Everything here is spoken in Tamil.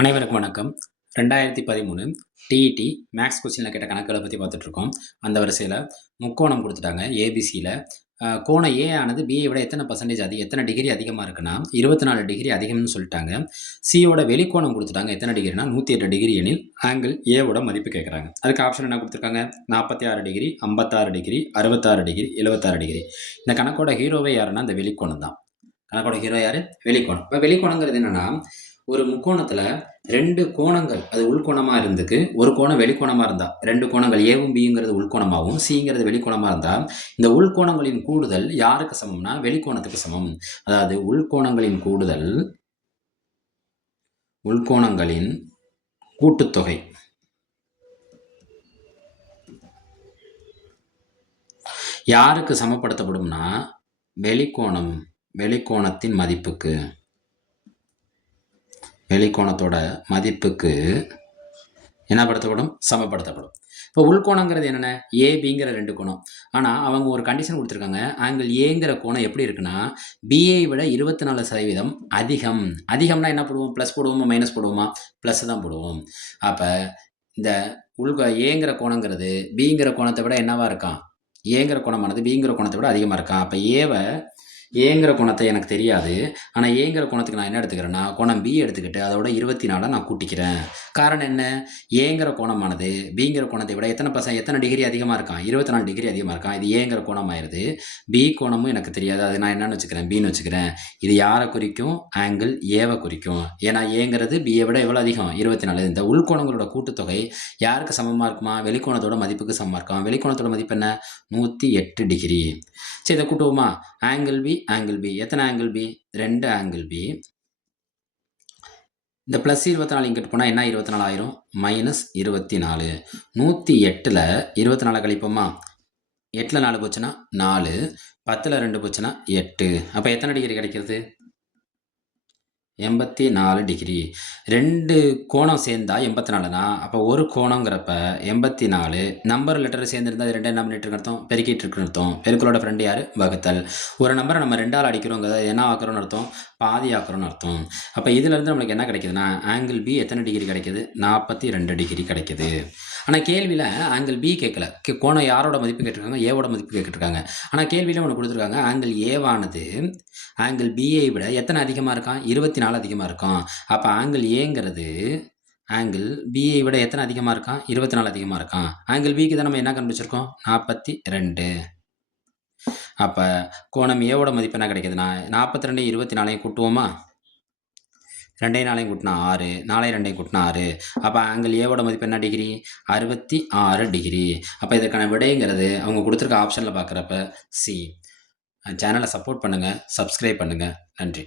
அனைவருக்கும் வணக்கம். 2013 டிஇடி மேக்ஸ் கொஸ்டினில் கேட்ட கணக்குகளை பற்றி பார்த்துட்ருக்கோம். அந்த வரிசையில் முக்கோணம் கொடுத்துட்டாங்க. ஏபிசியில் கோணம் ஏ ஆனது பியை விட எத்தனை பர்சன்டேஜ் எத்தனை டிகிரி அதிகமாக இருக்குன்னா 24 டிகிரி அதிகம்னு சொல்லிட்டாங்க. சியோட வெளிக்கோணம் கொடுத்துட்டாங்க. எத்தனை டிகிரினா 108 டிகிரி எனில் ஆங்கிள் ஏவோட மதிப்பு கேட்குறாங்க. அதுக்கு ஆப்ஷன் என்ன கொடுத்துருக்காங்க? 46 டிகிரி, 56 டிகிரி, 66 டிகிரி, 76 டிகிரி. இந்த கணக்கோட ஹீரோவே யாருன்னா இந்த வெளிக்கோணம் தான். கணக்கோட ஹீரோ யார்? வெளிக்கோணம். இப்போ வெளிக்கோணங்கிறது என்னென்னா, ஒரு முக்கோணத்தில் 2 கோணங்கள் அது உள்கோணமாக இருந்துக்கு, ஒரு கோணம் வெளிக்கோணமாக இருந்தால், 2 கோணங்கள் ஏவும் பிங்கிறது உள்கோணமாகவும் சிங்கிறது வெளிக்கோணமாக இருந்தால், இந்த உள்கோணங்களின் கூடுதல் யாருக்கு சமம்னா வெளிக்கோணத்துக்கு சமம். அதாவது உள்கோணங்களின் கூடுதல் உள்கோணங்களின் கூட்டுத்தொகை யாருக்கு சமப்படுத்தப்படும்னா வெளிக்கோணத்தின் மதிப்புக்கு, வெளிக்கோணத்தோட மதிப்புக்கு என்ன படுத்தப்படும்? சமப்படுத்தப்படும். இப்போ உள்கோணங்கிறது என்னென்ன? ஏபிங்கிற 2 கோணம். ஆனால் அவங்க ஒரு கண்டிஷன் கொடுத்துருக்காங்க. ஆங்கிள் ஏங்கிற கோணம் எப்படி இருக்குன்னா பிஐ விட 24% அதிகம். அதிகம்னா என்ன போடுவோம்? ப்ளஸ் போடுவோமா மைனஸ் போடுவோமா? ப்ளஸ் தான் போடுவோம். அப்போ இந்த ஏங்கிற கோணங்கிறது பிங்கிற கோணத்தை விட என்னவா இருக்கான்? ஏங்கிற கோணமானது பிங்கிற கோணத்தை விட அதிகமாக இருக்கான். அப்போ ஏங்கிற கோணத்தை எனக்கு தெரியாது. ஆனால் ஏங்கிற கோணத்துக்கு நான் என்ன எடுத்துக்கிறேன்னா கோணம் பி எடுத்துக்கிட்டு அதோட 24 நான் கூட்டிக்கிறேன். காரணம் என்ன? ஏங்கிற கோணமானது பிங்கிற கோணத்தை விட எத்தனை டிகிரி அதிகமாக இருக்கான்? 24 டிகிரி அதிகமாக இருக்கான். இது ஏங்கிற கோணம் ஆயிடுது. பி கோணமும் எனக்கு தெரியாது. அது நான் என்னன்னு வச்சுக்கிறேன்? பின்னு வச்சுக்கிறேன். இது யாரை குறிக்கும்? ஆங்கிள் ஏவை குறிக்கும். ஏன்னா ஏங்கிறது பியை விட எவ்வளோ அதிகம்? 24. இந்த உள்கோணங்களோட கூட்டுத்தொகை யாருக்கு சமமாக இருக்குமா? வெளிக்கோணத்தோட மதிப்புக்கு சமமாக இருக்கும். வெளிக்கோணத்தோட மதிப்பு என்ன? 108 டிகிரி. சரி, இதை கூட்டுவோமா? ஆங்கிள் பி எத்தனை ஆங்கிள் பி? 2 angle B. இந்த ப்ளஸ் 24 இங்கிட்டு போனால் என்ன 24 ஆயிரும்? மைனஸ் 24. 108ல் 24 கழிப்போமா? 8ல் 4 போச்சுன்னா 4, 10ல் 2 போச்சுன்னா 8. அப்போ எத்தனை டிகிரி கிடைக்கிறது? 84 டிகிரி. 2 கோணம் சேர்ந்தா 84னா அப்போ ஒரு கோணங்கிறப்ப 84. நம்பர் லெட்டர் சேர்ந்துருந்தா அது 2 என்ன பண்ணிட்டு இருக்கு அர்த்தம்? பெருக்கிட்டு இருக்குன்னு அர்த்தம். பெருக்களோட ஃப்ரெண்டு யார்? வகுத்தல். ஒரு நம்பரை நம்ம 2ஆல் அடிக்கிறோங்கிறத என்ன ஆக்குறோன்னு அர்த்தம்? பாதி ஆக்குறோன்னு அர்த்தம். அப்போ இதுலேருந்து நம்மளுக்கு என்ன கிடைக்குதுன்னா ஆங்கிள் பி எத்தனை டிகிரி கிடைக்குது? 42 டிகிரி கிடைக்குது. ஆனால் கேள்வியில் ஆங்கிள் பி கேட்கல. கோணம் யாரோட மதிப்பு கேட்டிருக்காங்க? ஏவோட மதிப்பு கேட்டிருக்காங்க. ஆனால் கேள்வியில் ஒன்று கொடுத்துருக்காங்க. ஆங்கிள் ஏவானது ஆங்கிள் பிஐ விட எத்தனை அதிகமாக இருக்கான்? 24 அதிகமாக இருக்கும். அப்போ ஆங்கிள் ஏங்கிறது ஆங்கிள் பிஐ விட எத்தனை அதிகமாக இருக்கான்? 24 அதிகமாக இருக்கான். ஆங்கிள் பிக்கு தான் நம்ம என்ன கண்டுபிடிச்சிருக்கோம்? 42. அப்போ கோணம் ஏவோட மதிப்பு என்ன கிடைக்குதுன்னா 42 24 கூட்டுவோமா? 2 4 கூட்டினா 6, 4 2 கூட்டினா 6. அப்போ ஆங்கிள் ஏவோட மதிப்பு என்ன டிகிரி? 66 டிகிரி. அப்போ இதற்கான விடைங்கிறது அவங்க கொடுத்துருக்க ஆப்ஷனில் பார்க்குறப்ப சி. சேனலை சப்போர்ட் பண்ணுங்கள், சப்ஸ்கிரைப் பண்ணுங்கள். நன்றி.